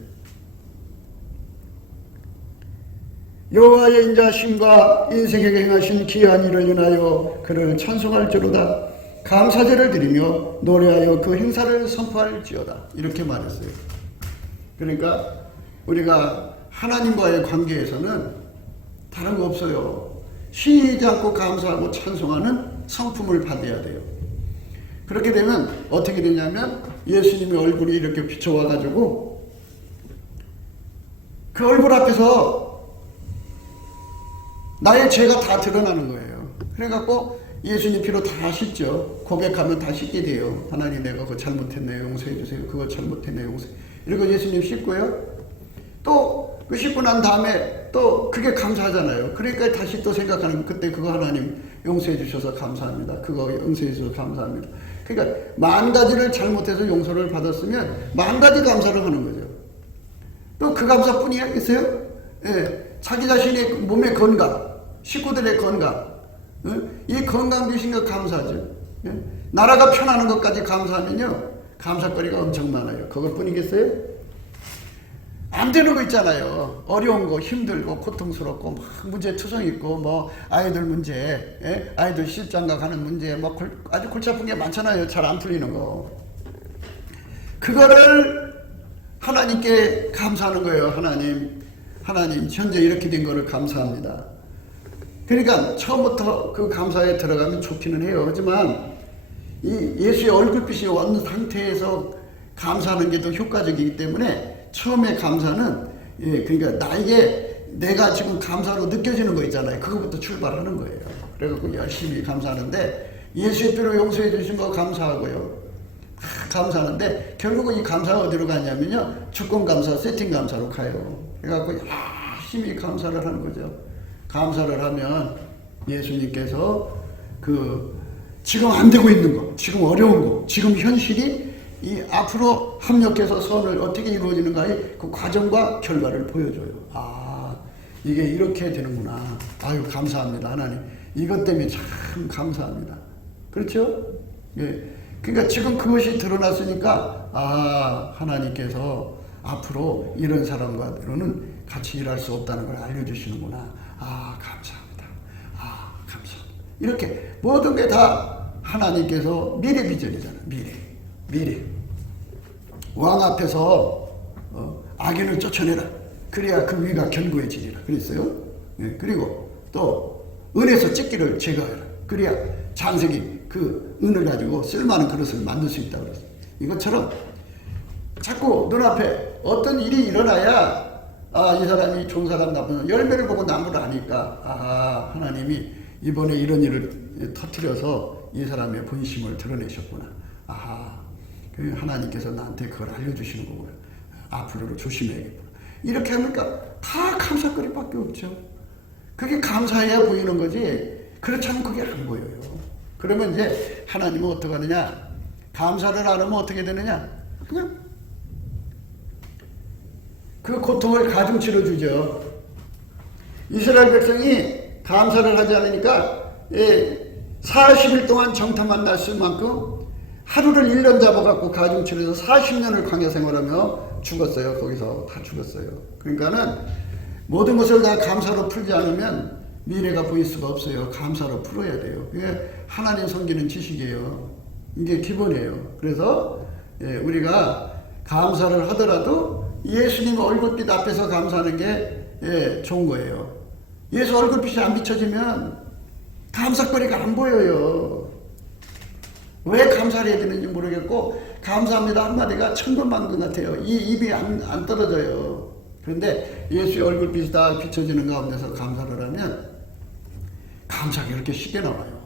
여호와의 인자심과 인생에게 행하신 기이한 일을 인하여 그를 찬송할지로다. 감사제를 드리며 노래하여 그 행사를 선포할지어다 이렇게 말했어요. 그러니까 우리가 하나님과의 관계에서는 다른 거 없어요. 쉬지 않고 감사하고 찬송하는 성품을 받아야 돼요. 그렇게 되면 어떻게 되냐면 예수님의 얼굴이 이렇게 비춰와 가지고 그 얼굴 앞에서 나의 죄가 다 드러나는 거예요. 그래갖고 예수님 피로 다 씻죠. 고백하면 다 씻게 돼요. 하나님 내가 그거 잘못했네요. 용서해 주세요. 그거 잘못했네요. 용서해. 이러고 예수님 씻고요. 또 그 씻고 난 다음에 또 그게 감사하잖아요. 그러니까 다시 또 생각하는 그때 그거 하나님 용서해 주셔서 감사합니다. 그거 용서해 주셔서 감사합니다. 그러니까 만 가지를 잘못해서 용서를 받았으면 만 가지 감사를 하는 거죠. 또 그 감사뿐이겠어요? 예, 자기 자신의 몸의 건강, 식구들의 건강, 이 건강 주신 것 감사죠. 나라가 편하는 것까지 감사하면요, 감사거리가 엄청 많아요. 그것뿐이겠어요? 안 되는 거 있잖아요. 어려운 거, 힘들고 고통스럽고 막 문제투성 있고 뭐 아이들 문제, 아이들 실장가 가는 문제, 뭐 아주 골치 아픈 게 많잖아요. 잘 안 풀리는 거. 그거를 하나님께 감사하는 거예요. 하나님 현재 이렇게 된 거를 감사합니다. 그러니까 처음부터 그 감사에 들어가면 좋기는 해요. 하지만 이 예수의 얼굴빛이 없는 상태에서 감사하는 게 더 효과적이기 때문에 처음에 감사는, 그러니까 나에게 내가 지금 감사로 느껴지는 거 있잖아요. 그거부터 출발하는 거예요. 그래갖고 열심히 감사하는데, 예수의 피로 용서해 주신 거 감사하고요. 감사하는데 결국은 이 감사가 어디로 가냐면요, 주권 감사, 세팅 감사로 가요. 그래갖고 열심히 감사를 하는 거죠. 감사를 하면 예수님께서 지금 안 되고 있는 거, 지금 어려운 거, 지금 현실이 이 앞으로 합력해서 선을 어떻게 이루어지는가의 그 과정과 결과를 보여줘요. 이게 이렇게 되는구나. 아유, 감사합니다, 하나님. 이것 때문에 참 감사합니다. 그렇죠? 예. 그러니까 지금 그것이 드러났으니까, 하나님께서 앞으로 이런 사람과는 같이 일할 수 없다는 걸 알려주시는구나. 감사합니다. 감사합니다. 이렇게 모든 게 다 하나님께서 미래 비전이잖아요. 미래. 왕 앞에서 악인을 쫓아내라. 그래야 그 위가 견고해지리라. 그랬어요. 예, 그리고 또 은에서 찢기를 제거하라. 그래야 장색이 그 은을 가지고 쓸만한 그릇을 만들 수 있다고 그랬어요. 이것처럼 자꾸 눈앞에 어떤 일이 일어나야 이 사람이 좋은 사람 나쁜 사람, 열매를 보고 나무를 아니까 하나님이 이번에 이런 일을 터뜨려서 이 사람의 본심을 드러내셨구나. 하나님께서 나한테 그걸 알려주시는 거고요. 앞으로 조심해야겠구나. 이렇게 하니까 다 감사거리밖에 없죠. 그게 감사해야 보이는 거지, 그렇지 않으면 그게 안 보여요. 그러면 이제 하나님은 어떻게 하느냐, 감사를 안 하면 어떻게 되느냐, 그냥 그 고통을 가중 치러주죠. 이스라엘 백성이 감사를 하지 않으니까 40일 동안 정탐만 났을 만큼 하루를 1년 잡아갖고 가중치러서 40년을 광야 생활하며 죽었어요. 거기서 다 죽었어요. 그러니까는 모든 것을 다 감사로 풀지 않으면 미래가 보일 수가 없어요. 감사로 풀어야 돼요. 그게 하나님 섬기는 지식이에요. 이게 기본이에요. 그래서 우리가 감사를 하더라도 예수님 얼굴빛 앞에서 감사하는 게 좋은 거예요. 예수 얼굴빛이 안 비춰지면 감사거리가 안 보여요. 왜 감사를 해야 되는지 모르겠고, 감사합니다 한마디가 천번만근 같아요. 이 입이 안 떨어져요. 그런데 예수의 얼굴빛이 다 비춰지는 가운데서 감사를 하면 감사가 이렇게 쉽게 나와요.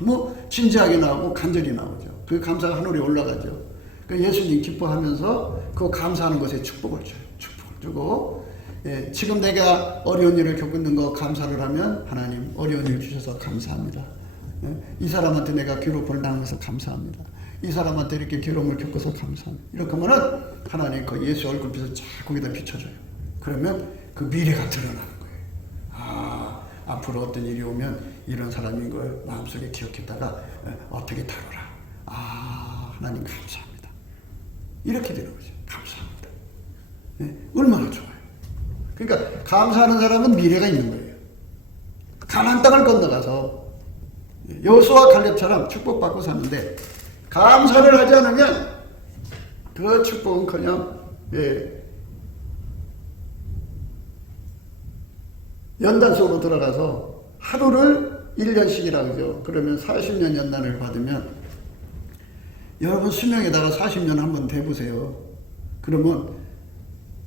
너무 진지하게 나오고 간절히 나오죠. 그 감사가 하늘에 올라가죠. 그 예수님 기뻐하면서 그 감사하는 것에 축복을 줘요. 축복을 주고, 지금 내가 어려운 일을 겪고 있는 거 감사를 하면 하나님 어려운 일 주셔서 감사합니다. 이 사람한테 내가 괴롭힘을 당해서 감사합니다. 이 사람한테 이렇게 괴로움을 겪어서 감사합니다. 이렇게 하면은 하나님 그 예수 얼굴빛을 쫙 거기다 비춰줘요. 그러면 그 미래가 드러나는 거예요. 앞으로 어떤 일이 오면 이런 사람인 걸 마음속에 기억했다가 어떻게 다루라. 하나님 감사합니다. 이렇게 되는 거죠. 감사합니다. 얼마나 좋아요. 그러니까 감사하는 사람은 미래가 있는 거예요. 가나안 땅을 건너가서 여호수아 갈렙처럼 축복받고 사는데, 감사를 하지 않으면 그 축복은커녕 연단 속으로 들어가서 하루를 1년씩이라고 그러죠. 그러면 40년 연단을 받으면, 여러분 수명에다가 40년 한번 대보세요. 그러면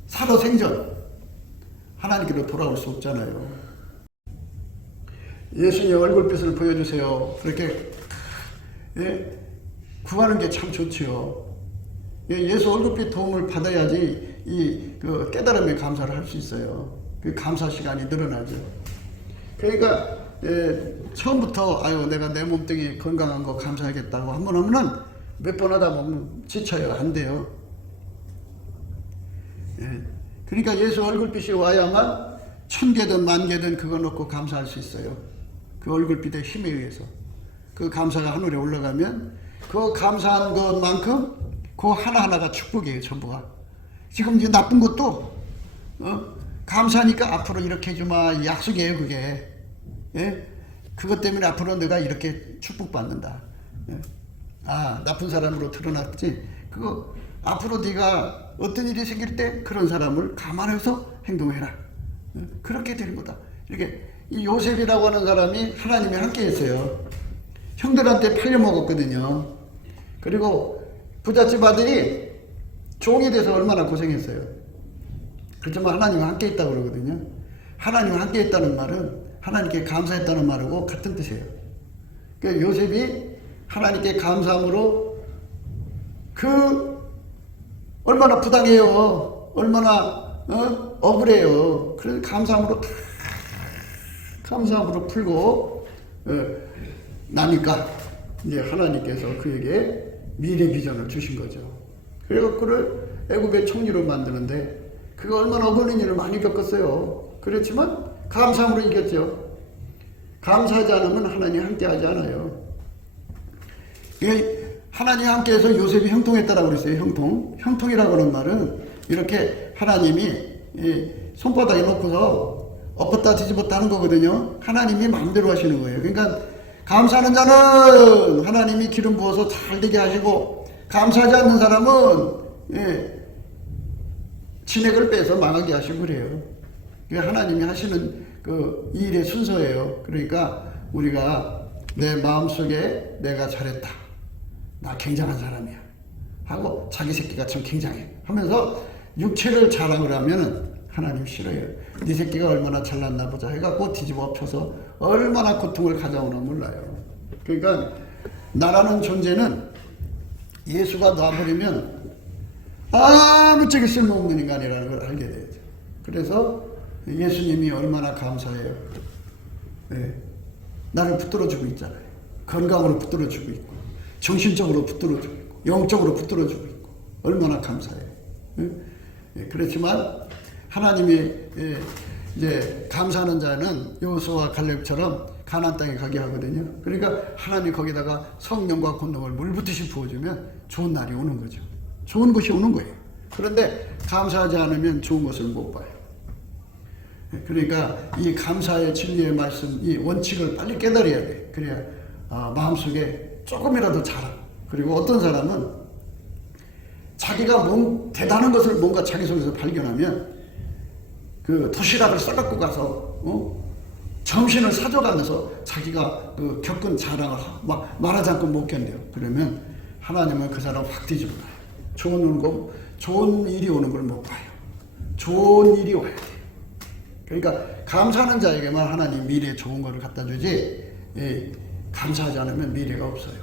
살아생전 하나님께로 돌아올 수 없잖아요. 예수님의 얼굴빛을 보여주세요. 그렇게 구하는 게 참 좋지요. 예수 얼굴빛 도움을 받아야지 그 깨달음의 감사를 할 수 있어요. 그 감사 시간이 늘어나죠. 그러니까 처음부터 내가 내 몸뚱이 건강한 거 감사하겠다고 한번 하면은 몇 번 하다 보면 지쳐요. 안 돼요. 그러니까 예수 얼굴빛이 와야만 1000개든 10,000개든 그거 놓고 감사할 수 있어요. 그 얼굴빛의 힘에 의해서. 그 감사가 하늘에 올라가면 그 감사한 것만큼 그 하나하나가 축복이에요. 전부가. 지금 이제 나쁜 것도 감사하니까 앞으로 이렇게 해주마 약속이에요. 그게. 예? 그것 때문에 앞으로 내가 이렇게 축복받는다. 예? 아, 나쁜 사람으로 드러났지. 그거 앞으로 네가 어떤 일이 생길 때 그런 사람을 감안해서 행동해라. 예? 그렇게 되는 거다. 이렇게 이 요셉이라고 하는 사람이 하나님이 함께 했어요. 형들한테 팔려먹었거든요. 그리고 부잣집 아들이 종이 돼서 얼마나 고생했어요. 그렇지만 하나님과 함께 있다고 그러거든요. 하나님과 함께 있다는 말은 하나님께 감사했다는 말하고 같은 뜻이에요. 그러니까 요셉이 하나님께 감사함으로 얼마나 부당해요. 얼마나 억울해요. 그래서 감사함으로 풀고 나니까 이제 하나님께서 그에게 미래 비전을 주신 거죠. 그래서 그를 애굽의 총리로 만드는데 그가 얼마나 어려운 일을 많이 겪었어요. 그렇지만 감사함으로 이겼죠. 감사하지 않으면 하나님 함께하지 않아요. 하나님 함께해서 요셉이 형통했다라고 그랬어요. 형통이라고 하는 말은 이렇게 하나님이 손바닥에 놓고서 엎었다 뒤집었다 하는 거거든요. 하나님이 마음대로 하시는 거예요. 그러니까 감사하는 자는 하나님이 기름 부어서 잘 되게 하시고, 감사하지 않는 사람은 진액을 빼서 망하게 하시고 그래요. 그게 하나님이 하시는 그 일의 순서예요. 그러니까 우리가 내 마음속에 내가 잘했다, 나 굉장한 사람이야 하고 자기 새끼가 참 굉장해 하면서 육체를 자랑을 하면은 하나님 싫어요. 네 새끼가 얼마나 잘났나 보자 해갖고 뒤집어 엎혀서 얼마나 고통을 가져오나 몰라요. 그러니까 나라는 존재는 예수가 놔버리면 아무짝에 쓸모없는 인간이라는 걸 알게 되죠. 그래서 예수님이 얼마나 감사해요. 네. 나를 붙들어주고 있잖아요. 건강으로 붙들어주고 있고, 정신적으로 붙들어주고 있고, 영적으로 붙들어주고 있고, 얼마나 감사해요. 네? 그렇지만 하나님이 이제 감사하는 자는 여호수아와 갈렙처럼 가나안 땅에 가게 하거든요. 그러니까 하나님 거기다가 성령과 권능을 물붓듯이 부어주면 좋은 날이 오는 거죠. 좋은 것이 오는 거예요. 그런데 감사하지 않으면 좋은 것을 못 봐요. 그러니까 이 감사의 진리의 말씀, 이 원칙을 빨리 깨달아야 돼. 그래야 마음속에 조금이라도 자라. 그리고 어떤 사람은 자기가 대단한 것을 뭔가 자기 속에서 발견하면 그 도시락을 싸갖고 가서 점심을 사줘가면서 자기가 그 겪은 자랑을 막 말하지 않고 못 견뎌요. 그러면 하나님은 그 사람 확 뒤집어 놔요. 좋은 일이 오는 걸 못 봐요. 좋은 일이 와야 돼요. 그러니까 감사하는 자에게만 하나님 미래에 좋은 거를 갖다 주지, 감사하지 않으면 미래가 없어요.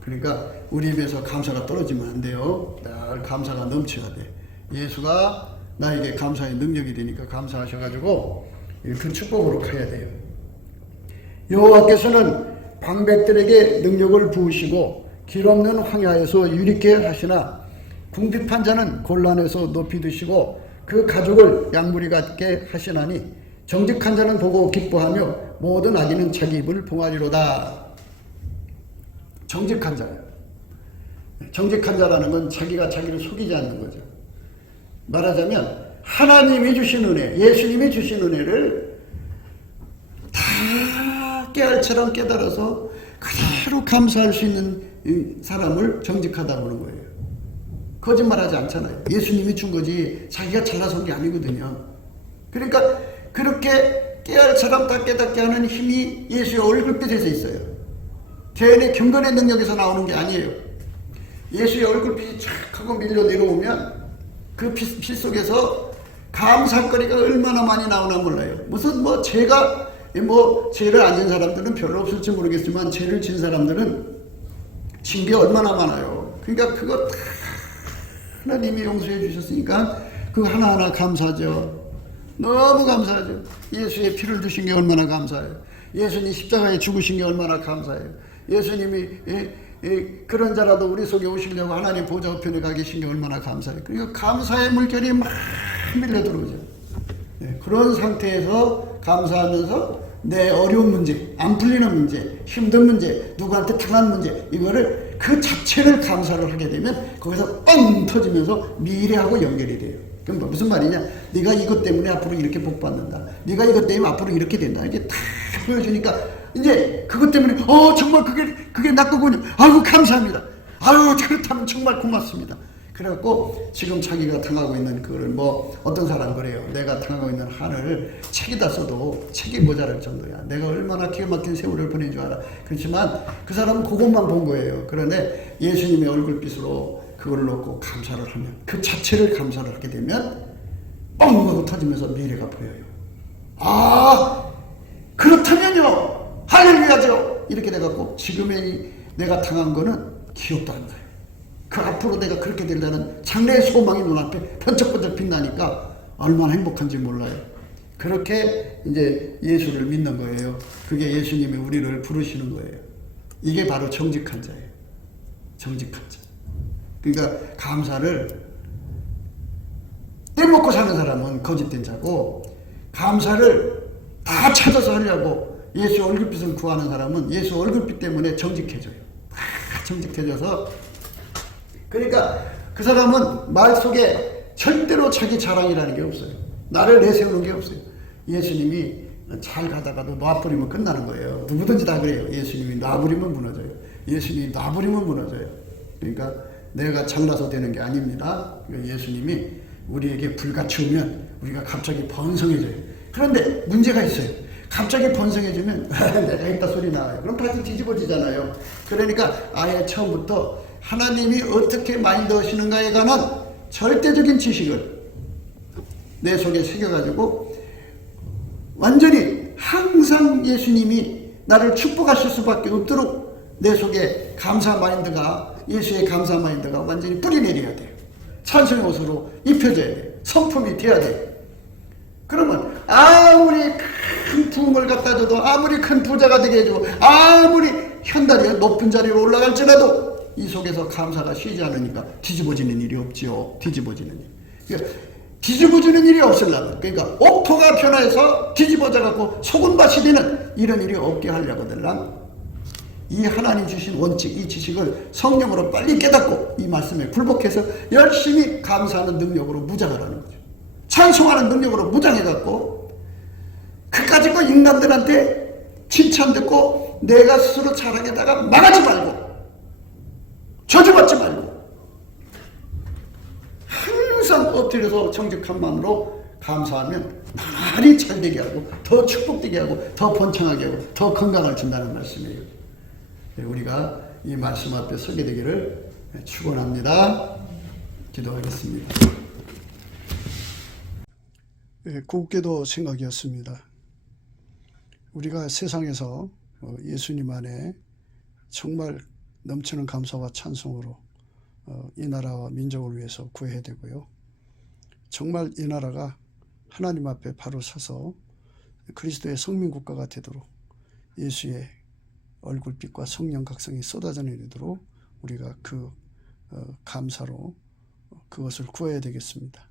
그러니까 우리 입에서 감사가 떨어지면 안 돼요. 늘 감사가 넘쳐야 돼. 예수가 나에게 감사의 능력이 되니까 감사하셔가지고 그 축복으로 가야 돼요. 여호와께서는 방백들에게 능력을 부으시고 길 없는 황야에서 유리케 하시나 궁핍한 자는 곤란해서 높이 드시고 그 가족을 양무리 같게 하시나니 정직한 자는 보고 기뻐하며 모든 악인은 자기 입을 봉하리로다. 정직한 자예요. 정직한 자라는 건 자기가 자기를 속이지 않는 거죠. 말하자면 하나님이 주신 은혜, 예수님이 주신 은혜를 다 깨알처럼 깨달아서 그대로 감사할 수 있는 사람을 정직하다고 하는 거예요. 거짓말하지 않잖아요. 예수님이 준 거지 자기가 잘나서 온 게 아니거든요. 그러니까 그렇게 깨알처럼 다 깨닫게 하는 힘이 예수의 얼굴빛에서 있어요. 개인의 경건의 능력에서 나오는 게 아니에요. 예수의 얼굴빛이 쫙 하고 밀려 내려오면 그 빛 속에서 감사거리가 얼마나 많이 나오나 몰라요. 무슨 죄를 안 진 사람들은 별로 없을지 모르겠지만 죄를 진 사람들은 진 게 얼마나 많아요. 그러니까 그거 다 하나님이 용서해 주셨으니까 그 하나하나 감사하죠. 너무 감사하죠. 예수의 피를 주신 게 얼마나 감사해요. 예수님 십자가에 죽으신 게 얼마나 감사해요. 예수님이 그런 자라도 우리 속에 오시려고 하나님 보좌 우편에 가 계신 게 얼마나 감사해요. 그러니까 감사의 물결이 막 밀려 들어오죠. 그런 상태에서 감사하면서 내 어려운 문제, 안 풀리는 문제, 힘든 문제, 누구한테 당한 문제, 이거를 그 자체를 감사를 하게 되면 거기서 빵 터지면서 미래하고 연결이 돼요. 그럼 무슨 말이냐? 네가 이것 때문에 앞으로 이렇게 복 받는다. 네가 이것 때문에 앞으로 이렇게 된다. 이게 다 보여주니까 이제 그것 때문에 정말 그게 나 거군요. 아이고 감사합니다. 아유 그렇다면 정말 고맙습니다. 그래갖고 지금 자기가 당하고 있는 그거를 어떤 사람 그래요. 내가 당하고 있는 한을 책에다 써도 책이 모자랄 정도야. 내가 얼마나 기가 막힌 세월을 보낸 줄 알아. 그렇지만 그 사람은 그것만 본 거예요. 그런데 예수님의 얼굴빛으로 그걸 놓고 감사를 하면 그 자체를 감사를 하게 되면 뻥 하고 터지면서 미래가 보여요. 아 그렇다면요 할렐루야죠. 이렇게 돼갖고 지금의 내가 당한 거는 귀엽다는 거예요. 그 앞으로 내가 그렇게 되려는 장래의 소망이 눈앞에 번쩍번쩍 빛나니까 얼마나 행복한지 몰라요. 그렇게 이제 예수를 믿는 거예요. 그게 예수님이 우리를 부르시는 거예요. 이게 바로 정직한 자예요. 정직한 자. 그러니까 감사를 떼먹고 사는 사람은 거짓된 자고, 감사를 다 찾아서 하려고 예수 얼굴빛을 구하는 사람은 예수 얼굴빛 때문에 정직해져요. 다 정직해져서, 그러니까 그 사람은 말 속에 절대로 자기 자랑이라는 게 없어요. 나를 내세우는 게 없어요. 예수님이 잘 가다가도 놔버리면 끝나는 거예요. 누구든지 다 그래요. 예수님이 놔버리면 무너져요. 예수님이 놔버리면 무너져요. 그러니까 내가 잘나서 되는 게 아닙니다. 예수님이 우리에게 불같이 오면 우리가 갑자기 번성해져요. 그런데 문제가 있어요. 갑자기 번성해지면 내가 했다 소리 나와요. 그럼 다시 뒤집어지잖아요. 그러니까 아예 처음부터 하나님이 어떻게 마인드하시는가에 관한 절대적인 지식을 내 속에 새겨가지고 완전히 항상 예수님이 나를 축복하실 수밖에 없도록 내 속에 감사 마인드가, 예수의 감사 마인드가 완전히 뿌리내려야 돼요. 찬송의 옷으로 입혀져야 돼요. 성품이 돼야 돼요. 그러면 아무리 큰 부흥을 갖다 줘도, 아무리 큰 부자가 되게 해주고, 아무리 현달이 높은 자리로 올라갈지라도 이 속에서 감사가 쉬지 않으니까 뒤집어지는 일이 없지요. 뒤집어지는 일. 그러니까 뒤집어지는 일이 없으려면, 그러니까 옥토가 변화해서 뒤집어져갖고 소금밭이 되는 이런 일이 없게 하려거든. 이 하나님 주신 원칙, 이 지식을 성령으로 빨리 깨닫고 이 말씀에 굴복해서 열심히 감사하는 능력으로 무장을 하는 거죠. 찬송하는 능력으로 무장해갖고 그까짓 거 인간들한테 칭찬 듣고 내가 스스로 자랑에다가 망하지 말고, 저주받지 말고 항상 엎드려서 정직한 마음으로 감사하면 많이 잘되게 하고 더 축복되게 하고 더 번창하게 하고 더 건강을 준다는 말씀이에요. 우리가 이 말씀 앞에 서게 되기를 축원합니다. 기도하겠습니다. 곱게도 생각이었습니다. 우리가 세상에서 예수님 안에 정말 넘치는 감사와 찬송으로 이 나라와 민족을 위해서 구해야 되고요. 정말 이 나라가 하나님 앞에 바로 서서 그리스도의 성민국가가 되도록 예수의 얼굴빛과 성령 각성이 쏟아져 내리도록 우리가 그 감사로 그것을 구해야 되겠습니다.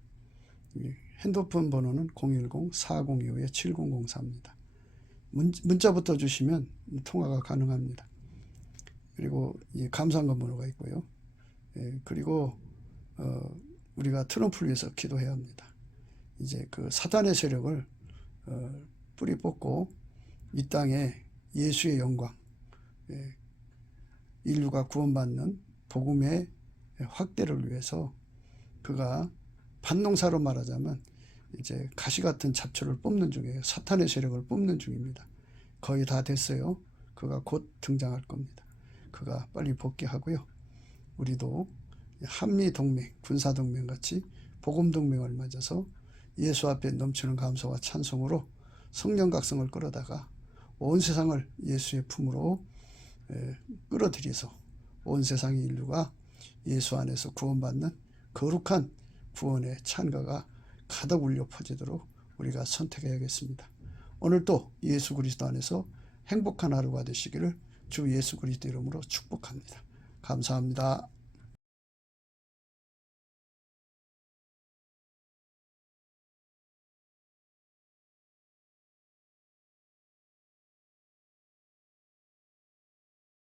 핸드폰 번호는 010-4025-7004입니다. 문자부터 주시면 통화가 가능합니다. 그리고 이 감사한금 번호가 있고요. 그리고 우리가 트럼프를 위해서 기도해야 합니다. 이제 그 사단의 세력을 뿌리 뽑고 이 땅에 예수의 영광, 인류가 구원받는 복음의 확대를 위해서 그가 반농사로 말하자면 이제 가시 같은 잡초를 뽑는 중이에요. 사탄의 세력을 뽑는 중입니다. 거의 다 됐어요. 그가 곧 등장할 겁니다. 그가 빨리 복귀하고요. 우리도 한미동맹, 군사동맹 같이 복음동맹을 맺어서 예수 앞에 넘치는 감사와 찬송으로 성령 각성을 끌어다가 온 세상을 예수의 품으로 끌어들여서 온 세상의 인류가 예수 안에서 구원받는 거룩한 구원의 찬가가 가득 울려 퍼지도록 우리가 선택해야겠습니다. 오늘도 예수 그리스도 안에서 행복한 하루가 되시기를 주 예수 그리스도 이름으로 축복합니다. 감사합니다.